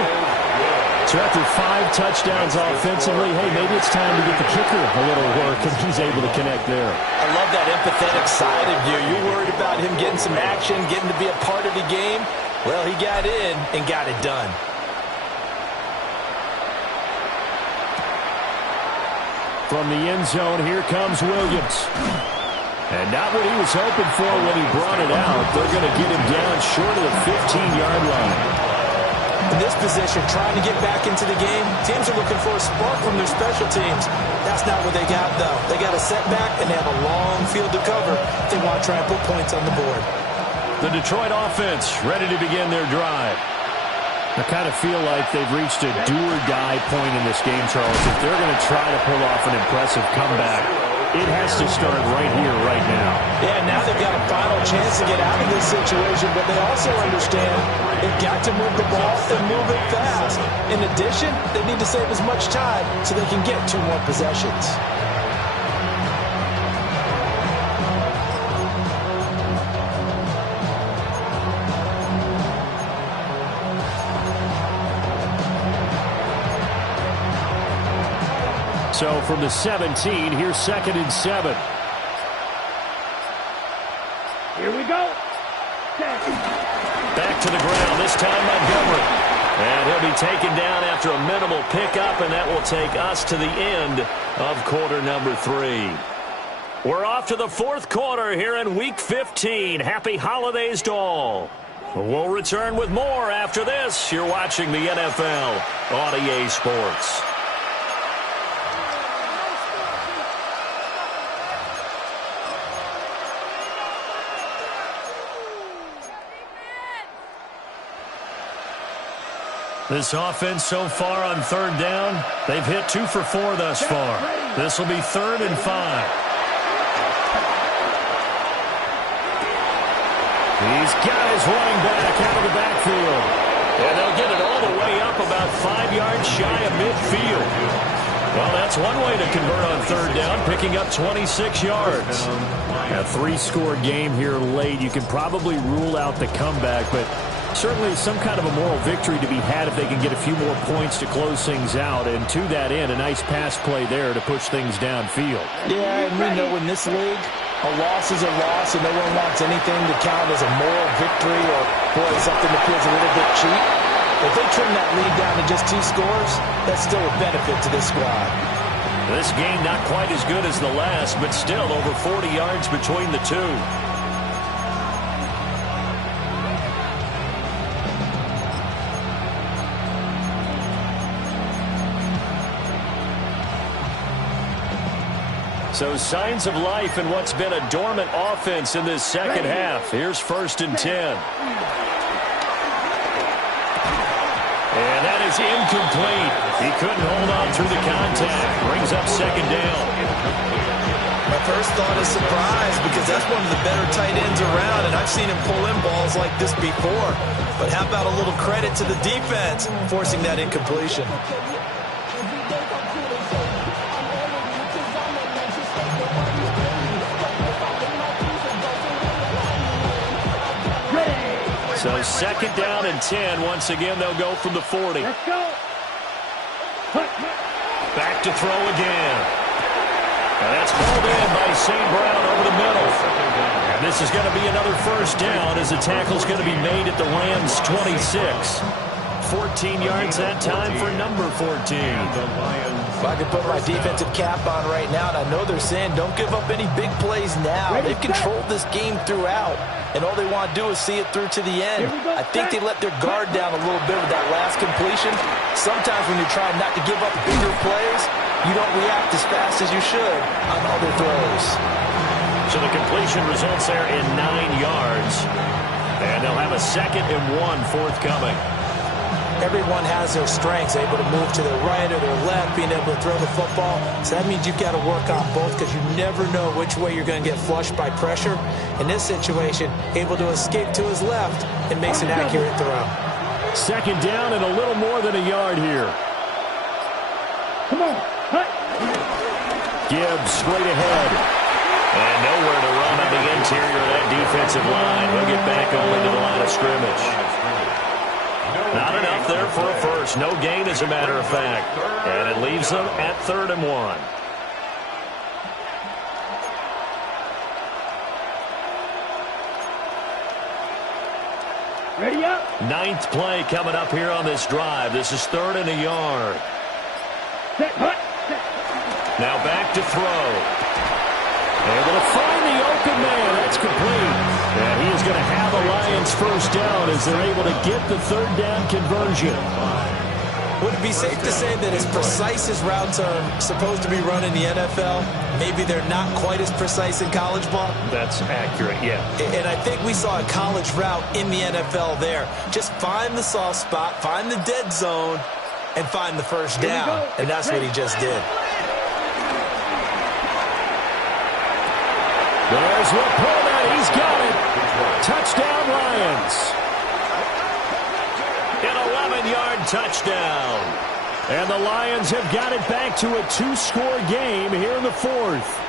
So after 5 touchdowns offensively, hey, maybe it's time to get the kicker a little work, and he's able to connect there. I love that empathetic side of you. You're worried about him getting some action, getting to be a part of the game. Well, he got in and got it done. From the end zone, here comes Williams. And not what he was hoping for when he brought it out. They're going to get him down short of the 15-yard line. In this position, trying to get back into the game, teams are looking for a spark from their special teams. That's not what they got, though. They got a setback, and they have a long field to cover if they want to try and put points on the board. The Detroit offense ready to begin their drive. I kind of feel like they've reached a do-or-die point in this game, Charles. If they're going to try to pull off an impressive comeback, it has to start right here, right now. Yeah, now they've got a final chance to get out of this situation, but they also understand they've got to move the ball and move it fast. In addition, they need to save as much time so they can get 2 more possessions. So from the 17, here's 2nd and 7. Here we go. Back to the ground, this time Montgomery. And he'll be taken down after a minimal pickup, and that will take us to the end of quarter number 3. We're off to the 4th quarter here in Week 15. Happy holidays to all. We'll return with more after this. You're watching the NFL on EA Sports. This offense so far on 3rd down, they've hit 2 for 4 thus far. This will be 3rd and 5. He's got his running back out of the backfield. And they'll get it all the way up about 5 yards shy of midfield. Well, that's one way to convert on 3rd down, picking up 26 yards. A 3-score game here late. You can probably rule out the comeback, but certainly some kind of a moral victory to be had if they can get a few more points to close things out. And to that end, a nice pass play there to push things downfield. Yeah, and we know in this league, a loss is a loss, and no one wants anything to count as a moral victory or, boy, something that feels a little bit cheap. If they trim that lead down to just 2 scores, that's still a benefit to this squad. This game not quite as good as the last, but still over 40 yards between the two. So signs of life in what's been a dormant offense in this second half. Here's 1st and 10. And that is incomplete. He couldn't hold on through the contact. Brings up 2nd down. My first thought is surprise because that's one of the better tight ends around, and I've seen him pull in balls like this before. But how about a little credit to the defense forcing that incompletion? So 2nd down and 10. Once again, they'll go from the 40. Let's go. Back to throw again. And that's pulled in by St. Brown over the middle. And this is going to be another 1st down as the tackle's going to be made at the Rams' 26. 14 yards that time for number 14. If I could put my defensive cap on right now, and I know they're saying don't give up any big plays now. They've controlled this game throughout, and all they want to do is see it through to the end. I think they let their guard down a little bit with that last completion. Sometimes when you're trying not to give up bigger plays, you don't react as fast as you should on other throws. So the completion results there in 9 yards. And they'll have a 2nd and 1 forthcoming. Everyone has their strengths, able to move to their right or their left, being able to throw the football. So that means you've got to work on both because you never know which way you're going to get flushed by pressure. In this situation, able to escape to his left and makes an accurate throw. 2nd down and a little more than a yard here. Come on. Cut. Gibbs straight ahead. And nowhere to run on the interior of that defensive line. He'll get back only to the line of scrimmage. Not enough there for a first. No gain, as a matter of fact. And it leaves them at 3rd and 1. Ready up. 9th play coming up here on this drive. This is 3rd and a yard. Set. Hut. Set. Now back to throw. Able to find the open man. That's complete. And he is going to have a Lions first down as they're able to get the 3rd down conversion. Would it be safe to say that as precise as routes are supposed to be run in the NFL, maybe they're not quite as precise in college ball? That's accurate, yeah. And I think we saw a college route in the NFL there. Just find the soft spot, find the dead zone, and find the first down. And that's what he just did. There's Laporta. He's got it. Touchdown, Lions. An 11-yard touchdown. And the Lions have got it back to a 2-score game here in the 4th.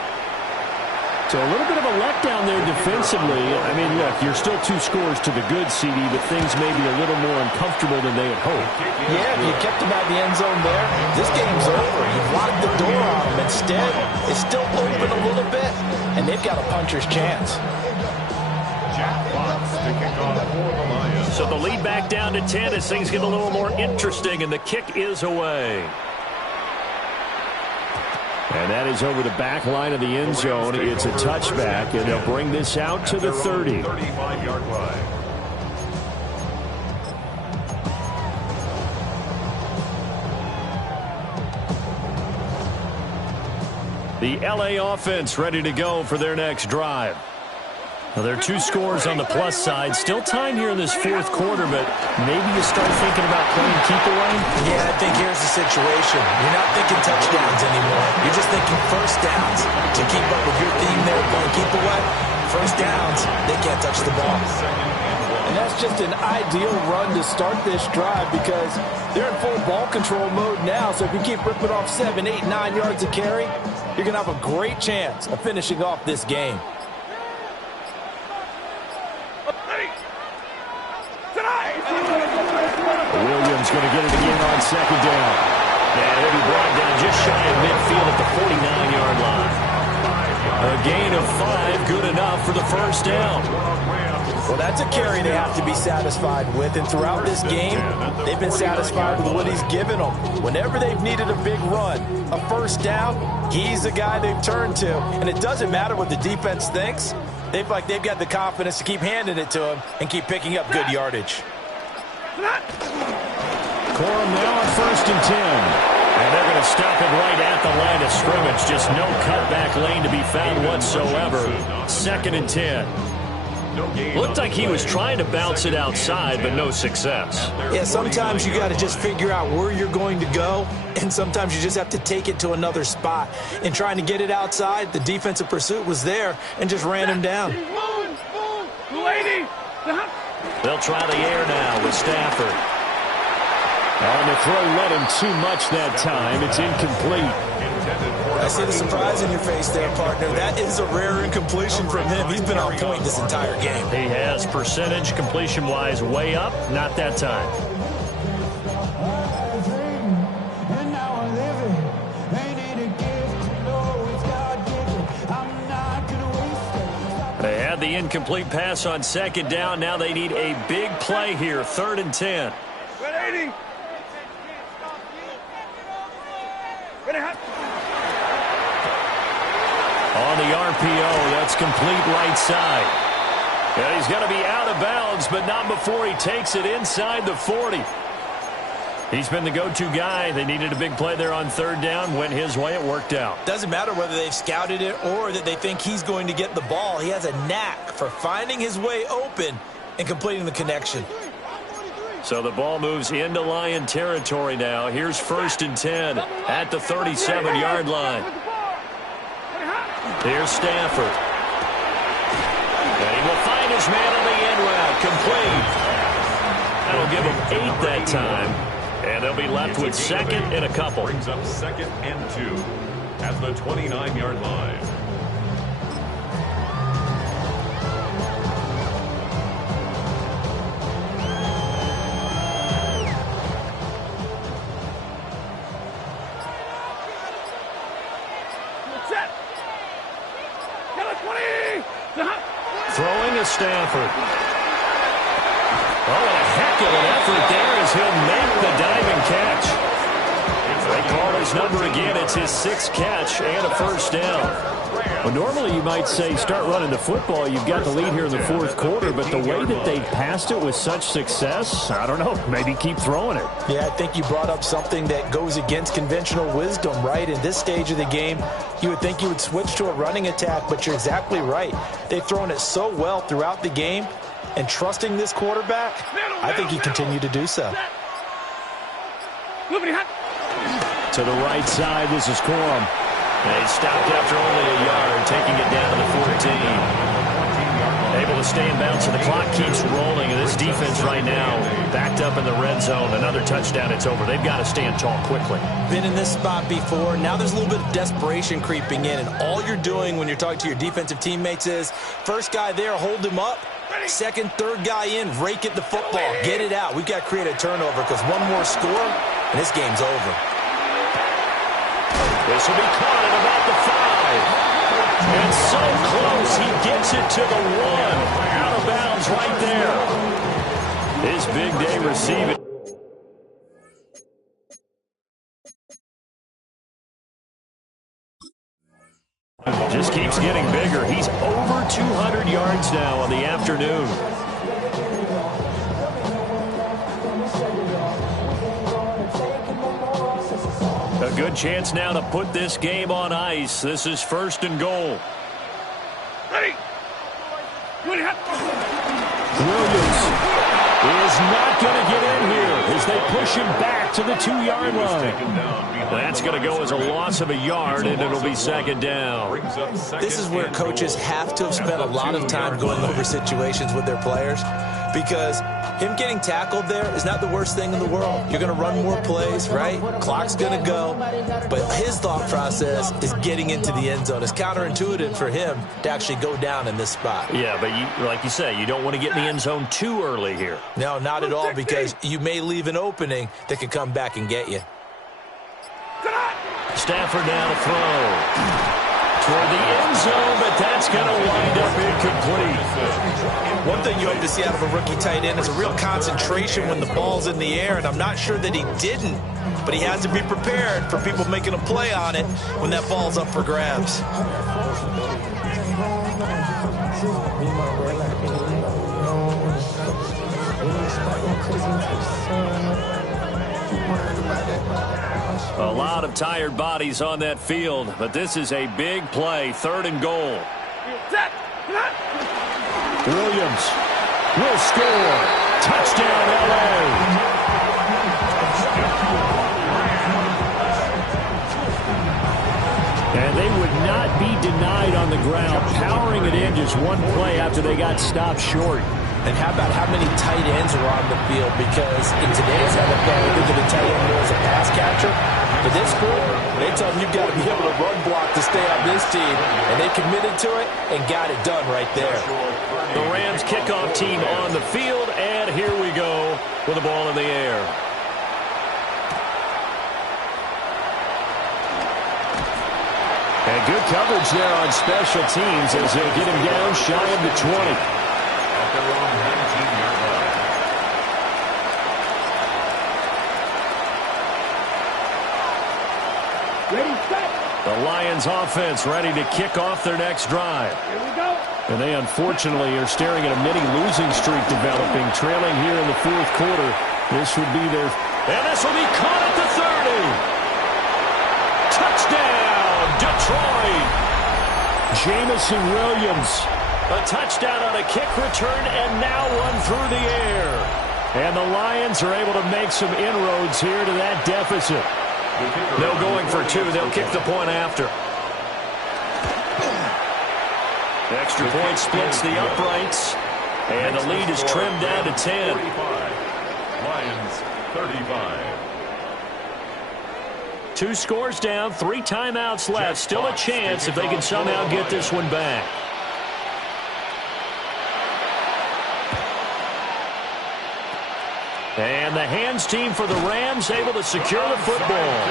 So a little bit of a letdown there defensively. I mean, look, you're still 2 scores to the good, CD, but things may be a little more uncomfortable than they had hoped. Yeah, if you kept him out of the end zone there, this game's over. You've locked the door on him. Instead, it's still open a little bit, and they've got a puncher's chance. Jack Fox to kick off for the Lions. So the lead back down to 10 as things get a little more interesting, and the kick is away. And that is over the back line of the end zone. It's a touchback, and they'll bring this out to the 30. 35-yard line. The LA offense ready to go for their next drive. Well, there are 2 scores on the plus side. Still time here in this 4th quarter, but maybe you start thinking about playing keep away? Yeah, I think here's the situation. You're not thinking touchdowns anymore. You're just thinking first downs. To keep up with your theme there, playing keep away, first downs, they can't touch the ball. And that's just an ideal run to start this drive because they're in full ball control mode now. So if you keep ripping off 7, 8, 9 yards of carry, you're going to have a great chance of finishing off this game. Williams going to get it again on 2nd down. And he'll be brought down just shy of midfield at the 49-yard line. A gain of 5, good enough for the first down. Well, that's a carry they have to be satisfied with. And throughout this game, they've been satisfied with what he's given them. Whenever they've needed a big run, a first down, he's the guy they've turned to. And it doesn't matter what the defense thinks. They've got the confidence to keep handing it to him and keep picking up good yardage. Corum now on 1st and 10. And they're going to stop it right at the line of scrimmage. Just no cutback lane to be found whatsoever. 2nd and 10. Looked like he was trying to bounce it outside, but no success. Yeah, sometimes you got to just figure out where you're going to go, and sometimes you just have to take it to another spot. And trying to get it outside, the defensive pursuit was there and just ran him down. They'll try the air now with Stafford. And the throw led him too much that time. It's incomplete. I see the surprise in your face there, partner. That is a rare incompletion from him. He's been on point this entire game. He has percentage completion-wise way up. Not that time. They had the incomplete pass on 2nd down. Now they need a big play here. 3rd and 10. On the RPO, that's complete right side. And he's going to be out of bounds, but not before he takes it inside the 40. He's been the go-to guy. They needed a big play there on 3rd down. Went his way. It worked out. Doesn't matter whether they've scouted it or that they think he's going to get the ball. He has a knack for finding his way open and completing the connection. So the ball moves into Lion territory now. Here's 1st and 10 at the 37-yard line. Here's Stafford. And he will find his man on the end route. Complete. That'll give him 8 that time. And they'll be left with 2nd and a couple. Brings up 2nd and 2 at the 29-yard line. Throwing to Stafford. Oh, and a heck of an effort there as he'll make the diving catch. They call his number again. It's his 6th catch and a 1st down. Well, normally you might say start running the football. You've got the lead here in the 4th quarter, but the way that they passed it with such success, I don't know, maybe keep throwing it. Yeah, I think you brought up something that goes against conventional wisdom, right? In this stage of the game, you would think you would switch to a running attack, but you're exactly right. They've thrown it so well throughout the game, and trusting this quarterback, I think he continued to do so. To the right side, this is Corum. And he stopped after only a yard, taking it down to the 14. Able to stay in bounds, and the clock keeps rolling. And this defense right now, backed up in the red zone. Another touchdown, it's over. They've got to stand tall quickly. Been in this spot before. Now there's a little bit of desperation creeping in, and all you're doing when you're talking to your defensive teammates is, first guy there, hold him up. Second, third guy in, rake at the football. Get it out. We've got to create a turnover because one more score, and this game's over. This will be caught at about the 5. And so close, he gets it to the 1. Out of bounds right there. His big day receiving. Just keeps getting bigger. He's over 200 yards now on the afternoon. A good chance now to put this game on ice. This is 1st and goal. Williams is not going to get in here as they push him back to the 2-yard line. That's going to go as a loss of a yard, and it'll be 2nd down. This is where coaches have to have spent a lot of time going over situations with their players, because him getting tackled there is not the worst thing in the world. You're going to run more plays, right? Clock's going to go. But his thought process is getting into the end zone. It's counterintuitive for him to actually go down in this spot. Yeah, but like you say, you don't want to get in the end zone too early here. No, not at all, because you may leave an opening that could come back and get you. Stafford now to throw. Toward the end zone, but that's going to wind up incomplete. One thing you hope to see out of a rookie tight end is a real concentration when the ball's in the air, and I'm not sure that he didn't, but he has to be prepared for people making a play on it when that ball's up for grabs. A lot of tired bodies on that field, but this is a big play. 3rd and goal. Williams will score. Touchdown, L.A. And they would not be denied on the ground, powering it in just one play after they got stopped short. And how about how many tight ends are on the field? Because in today's NFL, we think of the tight end more as a pass catcher. But this group, they tell them you've got to be able to run block to stay on this team. And they committed to it and got it done right there. The Rams kickoff team on the field, and here we go with the ball in the air. And good coverage there on special teams as they'll get him down shy of the 20. Their own 19-yard line. Ready, set. The Lions offense ready to kick off their next drive. Here we go. And they unfortunately are staring at a mini losing streak developing, trailing here in the 4th quarter. This would be their... And this will be caught at the 30. Touchdown, Detroit. Jameson Williams A touchdown on a kick return, and now one through the air. And the Lions are able to make some inroads here to that deficit. No going for two. They'll kick the point after. Extra point splits the uprights. And the lead is trimmed down to 10. 45. Lions 35. 2 scores down, 3 timeouts left. Still a chance if they can somehow get this one back. And the hands team for the Rams able to secure the football.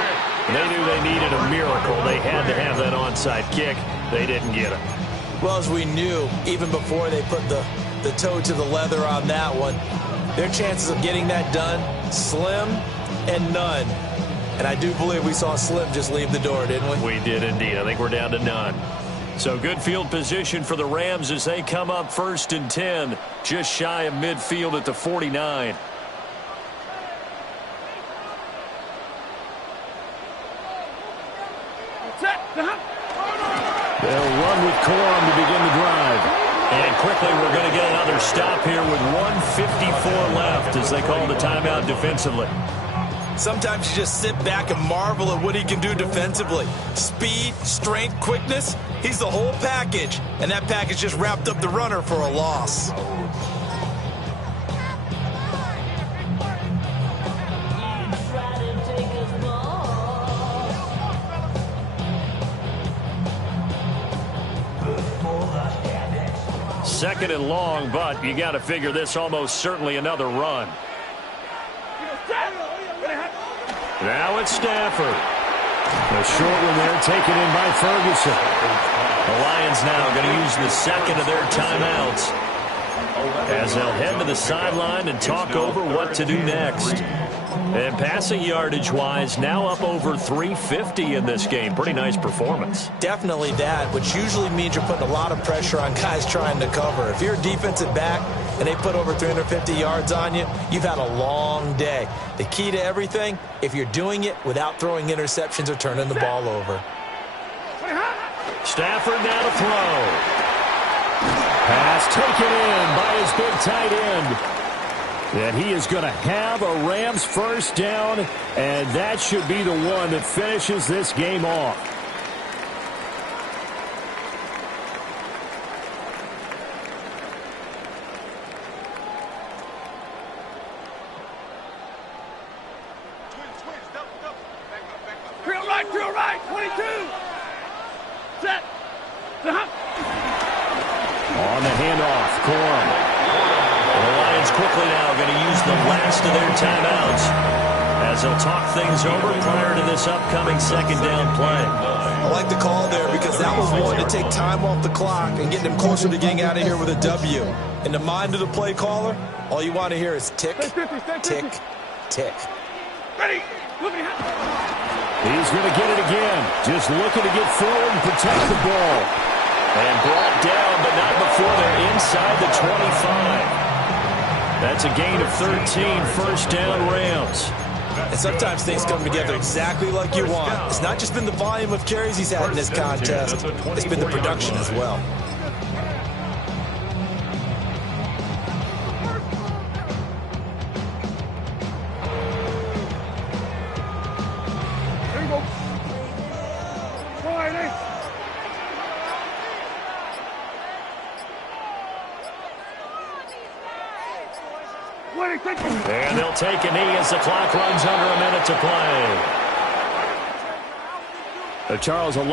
They knew they needed a miracle. They had to have that onside kick. They didn't get it. Well, as we knew, even before they put the toe to the leather on that one, their chances of getting that done, slim and none. And I do believe we saw Slim just leave the door, didn't we? We did indeed. I think we're down to none. So good field position for the Rams as they come up 1st and 10, just shy of midfield at the 49. They'll run with Corum to begin the drive. And quickly we're going to get another stop here with 1:54 left as they call the timeout defensively. Sometimes you just sit back and marvel at what he can do defensively. Speed, strength, quickness, he's the whole package. And that package just wrapped up the runner for a loss. Second and long, but you got to figure this almost certainly another run. Now it's Stafford. A short one there taken in by Ferguson. The Lions now going to use the second of their timeouts as they'll head to the sideline and talk over what to do next. And passing yardage-wise, now up over 350 in this game. Pretty nice performance. Definitely that, which usually means you're putting a lot of pressure on guys trying to cover. If you're a defensive back and they put over 350 yards on you, you've had a long day. The key to everything, if you're doing it without throwing interceptions or turning the ball over. Stafford now to throw. Pass taken in by his big tight end. And he is going to have a Rams first down, and that should be the one that finishes this game off. Drill right, 22. Set. On the handoff, Corum. The Lions quickly now going to use the last of their timeouts as they'll talk things over prior to this upcoming second down play. I like the call there because that was one to take time off the clock and get them closer to getting out of here with a W. In the mind of the play caller, all you want to hear is tick, tick, tick. Ready. He's going to get it again. Just looking to get forward and protect the ball. And brought down, but not before they're inside the 25. That's a gain of 13, first down Rams. And sometimes things come together exactly like you want. It's not just been the volume of carries he's had in this contest. It's been the production as well. There you go. Friday. And they'll take a knee as the clock runs under a minute to play. Charles, a lot